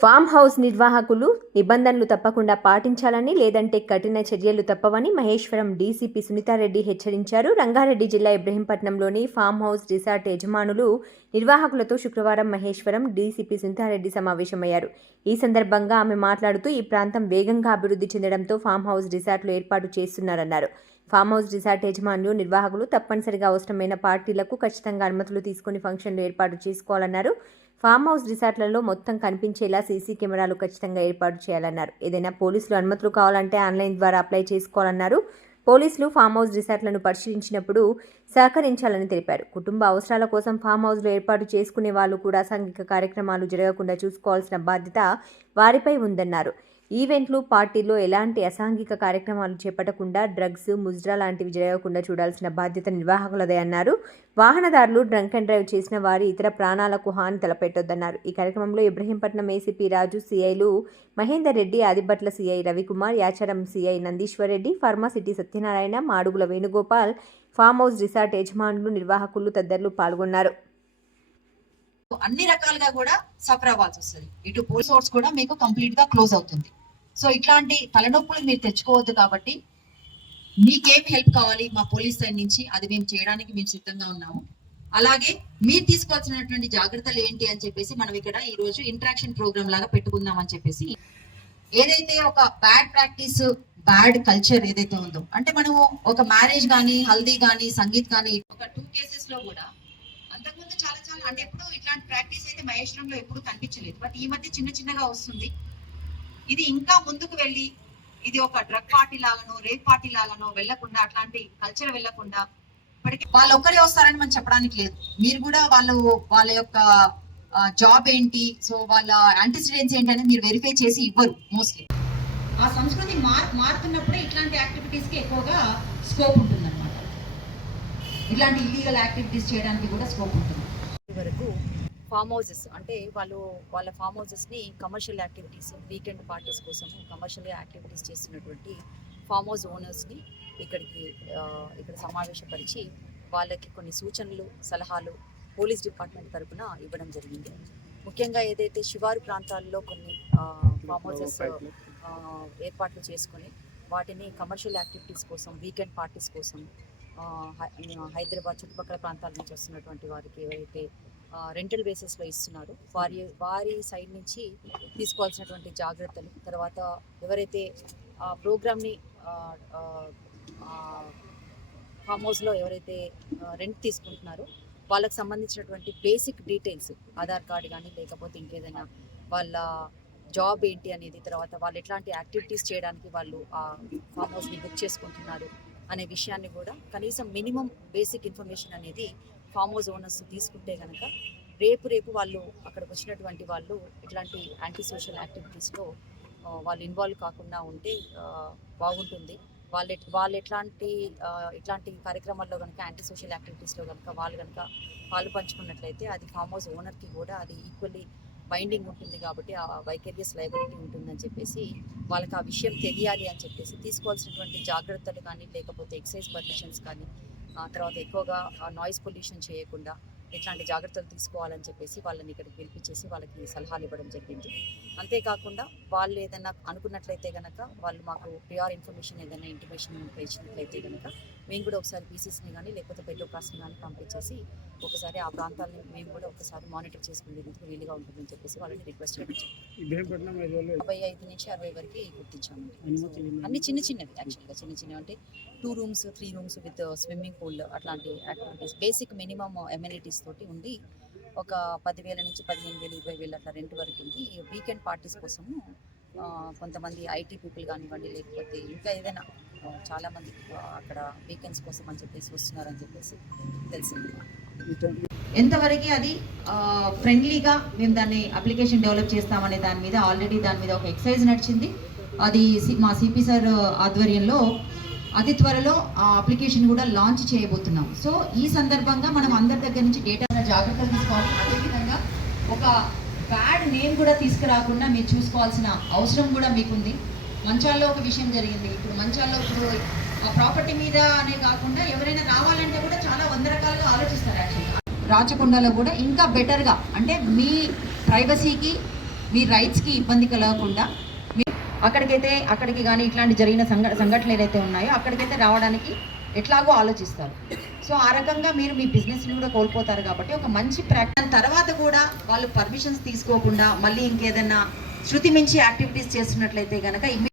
Farm house నిర్వాహకులు నిబంధనలు తప్పకుండా పాటించాలని లేదంటే కఠిన చర్యలు తప్పవని మహేశ్వరం డీసీపీ సునీతారెడ్డి హెచ్చరించారు. రంగారెడ్డి జిల్లా ఇబ్రహీంపట్నంలోని ఫామ్ హౌస్ రిసార్ట్ యజమానులు నిర్వాహకులతో శుక్రవారం మహేశ్వరం డీసీపీ సునీతారెడ్డి సమావేశమయ్యారు. ఈ సందర్భంగా ఆమె మాట్లాడుతూ ఈ ప్రాంతం వేగంగా అభివృద్ధి చెందడంతో ఫామ్ హౌస్ రిసార్ట్లు ఏర్పాటు చేస్తున్నారన్నారు. ఫామ్ హౌస్ రిసార్ట్ యజమానులు నిర్వాహకులు తప్పనిసరిగా అవసరమైన పార్టీలకు ఖచ్చితంగా అనుమతులు తీసుకుని ఫంక్షన్లు ఏర్పాటు చేసుకోవాలన్నారు. ఫామ్ హౌస్ రిసార్ట్లలో మొత్తం కనిపించేలా సీసీ కెమెరాలు ఖచ్చితంగా ఏర్పాటు చేయాలన్నారు. ఏదైనా పోలీసులు అనుమతులు కావాలంటే ఆన్లైన్ ద్వారా అప్లై చేసుకోవాలన్నారు. పోలీసులు ఫామ్ హౌస్ రిసార్ట్లను పరిశీలించినప్పుడు సహకరించాలని తెలిపారు. కుటుంబ అవసరాల కోసం ఫామ్ హౌస్లో ఏర్పాటు చేసుకునే వాళ్ళు కూడా సాంఘిక కార్యక్రమాలు జరగకుండా చూసుకోవాల్సిన బాధ్యత వారిపై ఉందన్నారు. ఈవెంట్లు పార్టీల్లో ఎలాంటి అసాంఘిక కార్యక్రమాలు చేపట్టకుండా డ్రగ్స్ ముజ్రా లాంటివి జరగకుండా చూడాల్సిన బాధ్యత నిర్వాహకులదే అన్నారు. వాహనదారులు డ్రంక్ అండ్ డ్రైవ్ చేసిన వారి ఇతర ప్రాణాలకు హాని తలపెట్టొద్దన్నారు. ఈ కార్యక్రమంలో Ibrahimpatnam ACP Raju సీఐలు Mahender Reddy Adibatla CI Ravikumar Yacharam CI Nandeeshwar Reddy pharma city Satyanarayana Madugula Venugopal farm house resort యజమానులు నిర్వాహకులు తదితరులు పాల్గొన్నారు. అన్ని రకాలుగా కూడా సఫర్ అవ్వాల్సి వస్తుంది. ఇటు పోలీస్ సోర్స్ కూడా మీకు కంప్లీట్గా క్లోజ్ అవుతుంది. సో ఇట్లాంటి తలనొప్పులు మీరు తెచ్చుకోవద్దు కాబట్టి మీకేం హెల్ప్ కావాలి మా పోలీస్ సైడ్ నుంచి? అది మేము చేయడానికి మేము సిద్ధంగా ఉన్నాము. అలాగే మీరు తీసుకోవాల్సినటువంటి జాగ్రత్తలు ఏంటి అని చెప్పేసి మనం ఇక్కడ ఈ రోజు ఇంటరాక్షన్ ప్రోగ్రామ్ లాగా పెట్టుకుందాం అని చెప్పేసి ఏదైతే ఒక బ్యాడ్ ప్రాక్టీస్ బ్యాడ్ కల్చర్ ఏదైతే ఉందో అంటే మనము ఒక మ్యారేజ్ కానీ హల్దీ కానీ సంగీత్ కానీ ఒక టూ కేసెస్లో కూడా అంతకుముందు చాలా చాలా అంటే ఎప్పుడు ఇట్లాంటి ప్రాక్టీస్ అయితే మహేశ్వరంలో ఎప్పుడు కనిపించలేదు. బట్ ఈ మధ్య చిన్న చిన్నగా వస్తుంది. ఇది ఇంకా ముందుకు వెళ్ళి ఇది ఒక డ్రగ్ పార్టీ లాగానో రేప్ పార్టీ లాగానో వెళ్ళకుండా అట్లాంటి కల్చర్ వెళ్ళకుండా ఇప్పటికీ వాళ్ళు ఒక్కరే వస్తారని మనం చెప్పడానికి లేదు. మీరు కూడా వాళ్ళు వాళ్ళ యొక్క జాబ్ ఏంటి? సో వాళ్ళ యాంటిసిడెంట్స్ ఏంటి అనేది మీరు వెరిఫై చేసి ఇవ్వరు మోస్ట్లీ ఆ సంస్కృతి మార్ మారుతున్నప్పుడే ఇట్లాంటి యాక్టివిటీస్కి ఎక్కువగా స్కోప్ ఉంటుంది ఇట్లాంటి ఇల్లీగల్ యాక్టివిటీస్ చేయడానికి కూడా స్కోప్ ఉంటుంది. వరకు ఫామ్ హౌసెస్ అంటే వాళ్ళు వాళ్ళ ఫామ్ హౌజెస్ని కమర్షియల్ యాక్టివిటీస్ వీకెండ్ పార్టీస్ కోసం కమర్షియల్ యాక్టివిటీస్ చేస్తున్నటువంటి ఫామ్ హౌస్ ఓనర్స్ని ఇక్కడికి ఇక్కడ సమావేశపరిచి వాళ్ళకి కొన్ని సూచనలు సలహాలు పోలీస్ డిపార్ట్మెంట్ తరపున ఇవ్వడం జరిగింది. ముఖ్యంగా ఏదైతే శివారు ప్రాంతాల్లో కొన్ని ఫామ్ హౌసెస్ ఏర్పాట్లు చేసుకొని వాటిని కమర్షియల్ యాక్టివిటీస్ కోసం వీకెండ్ పార్టీస్ కోసం హైదరాబాద్ చుట్టుపక్కల ప్రాంతాల నుంచి వస్తున్నటువంటి వారికి ఎవరైతే రెంటల్ బేసిస్లో ఇస్తున్నారు. వారి వారి సైడ్ నుంచి తీసుకోవాల్సినటువంటి జాగ్రత్తలు తర్వాత ఎవరైతే ఆ ప్రోగ్రామ్ని ఫామ్ హౌస్లో ఎవరైతే రెంట్ తీసుకుంటున్నారో వాళ్ళకి సంబంధించినటువంటి బేసిక్ డీటెయిల్స్ ఆధార్ కార్డు కానీ లేకపోతే ఇంకేదైనా వాళ్ళ జాబ్ ఏంటి అనేది తర్వాత వాళ్ళు ఎట్లాంటి యాక్టివిటీస్ చేయడానికి వాళ్ళు ఆ ఫామ్ హౌస్ని బుక్ చేసుకుంటున్నారు అనే విషయాన్ని కూడా కనీసం మినిమం బేసిక్ ఇన్ఫర్మేషన్ అనేది ఫామ్ హౌస్ ఓనర్స్ తీసుకుంటే కనుక రేపు రేపు వాళ్ళు అక్కడికి వచ్చినటువంటి వాళ్ళు ఇట్లాంటి యాంటీ సోషల్ యాక్టివిటీస్లో వాళ్ళు ఇన్వాల్వ్ కాకుండా ఉంటే బాగుంటుంది. వాళ్ళు వాళ్ళు ఎట్లాంటి ఇట్లాంటి కార్యక్రమాల్లో కనుక యాంటీ సోషల్ యాక్టివిటీస్లో కనుక వాళ్ళు కనుక పాలు పంచుకున్నట్లయితే అది ఫామ్ హౌస్ ఓనర్కి కూడా అది ఈక్వల్లీ బైండింగ్ ఉంటుంది కాబట్టి ఆ వైకేరియస్ లైబిలిటీ ఉంటుందని చెప్పేసి వాళ్ళకి ఆ విషయం తెలియాలి అని చెప్పేసి తీసుకోవాల్సినటువంటి జాగ్రత్తలు కానీ లేకపోతే ఎక్సైజ్ పర్మిషన్స్ కానీ ఆ తర్వాత ఎక్కువగా నాయిస్ పొల్యూషన్ చేయకుండా ఇట్లాంటి జాగ్రత్తలు తీసుకోవాలని చెప్పేసి వాళ్ళని ఇక్కడికి పిలిపించేసి వాళ్ళకి సలహాలు ఇవ్వడం జరిగింది. అంతేకాకుండా వాళ్ళు ఏదైనా అనుకున్నట్లయితే కనుక వాళ్ళు మాకు ప్రియార్ ఇన్ఫర్మేషన్ ఏదైనా ఇంటిమేషన్ ఇచ్చినట్లయితే కనుక మేము కూడా ఒకసారి పీసీస్ని కానీ లేకపోతే పెట్రోకాస్ని కానీ పంపించేసి ఒకసారి ఆ ప్రాంతాలను మేము కూడా ఒకసారి మానిటర్ చేసుకునేందుకు వీలుగా ఉంటుందని చెప్పేసి వాళ్ళని రిక్వెస్ట్ చేయడం ఏరియాలో యాభై ఐదు నుంచి అరవై వరకు గుర్తించాము అన్ని చిన్న చిన్నవి యాక్చువల్గా చిన్న చిన్నవి అంటే two rooms three rooms with swimming pool అట్లాంటి యాక్టివిటీస్ బేసిక్ మినిమమ్ ఎమ్యూనిటీస్ తోటి ఉండి ఒక పదివేల నుంచి పదిహేను వేలు ఇరవై వేలు అట్లా రెంట్ వరకు ఉంది వీకెండ్ పార్టీస్ కోసము కొంతమంది ఐటీ పీపుల్ కానివ్వండి లేకపోతే ఇంకా ఏదైనా చాలామంది అక్కడ వీకెండ్స్ కోసం అని చెప్పేసి వస్తున్నారని చెప్పేసి తెలిసింది. ఎంతవరకు అది ఫ్రెండ్లీగా మేము దాన్ని అప్లికేషన్ డెవలప్ చేస్తామనే దాని మీద ఆల్రెడీ దాని మీద ఒక ఎక్సైజ్ నడిచింది. అది సి- మా సిపి సార్ ఆధ్వర్యంలో అతి త్వరలో ఆ అప్లికేషన్ కూడా లాంచ్ చేయబోతున్నాం. సో ఈ సందర్భంగా మనం అందరి దగ్గర నుంచి డేటా జాగ్రత్తలు తీసుకోవాలి. అదేవిధంగా ఒక బ్యాడ్ నేమ్ కూడా తీసుకురాకుండా మీరు చూసుకోవాల్సిన అవసరం కూడా మీకుంది. మంచాల్లో ఒక విషయం జరిగింది. ఇప్పుడు మంచాల్లో ఇప్పుడు ఆ ప్రాపర్టీ మీద అనే కాకుండా ఎవరైనా రావాలంటే కూడా చాలా వంద రకాలుగా ఆలోచిస్తారు యాక్చువల్గా రాచకొండలో కూడా ఇంకా బెటర్గా అంటే మీ ప్రైవసీకి మీ రైట్స్కి ఇబ్బంది కలగకుండా అక్కడికైతే అక్కడికి కానీ ఇట్లాంటి జరిగిన సంఘ సంఘటనలు ఏదైతే ఉన్నాయో అక్కడికైతే రావడానికి ఎట్లాగో ఆలోచిస్తారు. సో ఆ రకంగా మీరు మీ బిజినెస్ని కూడా కోల్పోతారు కాబట్టి ఒక మంచి ప్రాక్టీస్. తర్వాత కూడా వాళ్ళు పర్మిషన్స్ తీసుకోకుండా మళ్ళీ ఇంకేదైనా శృతి మించి యాక్టివిటీస్ చేస్తున్నట్లయితే కనుక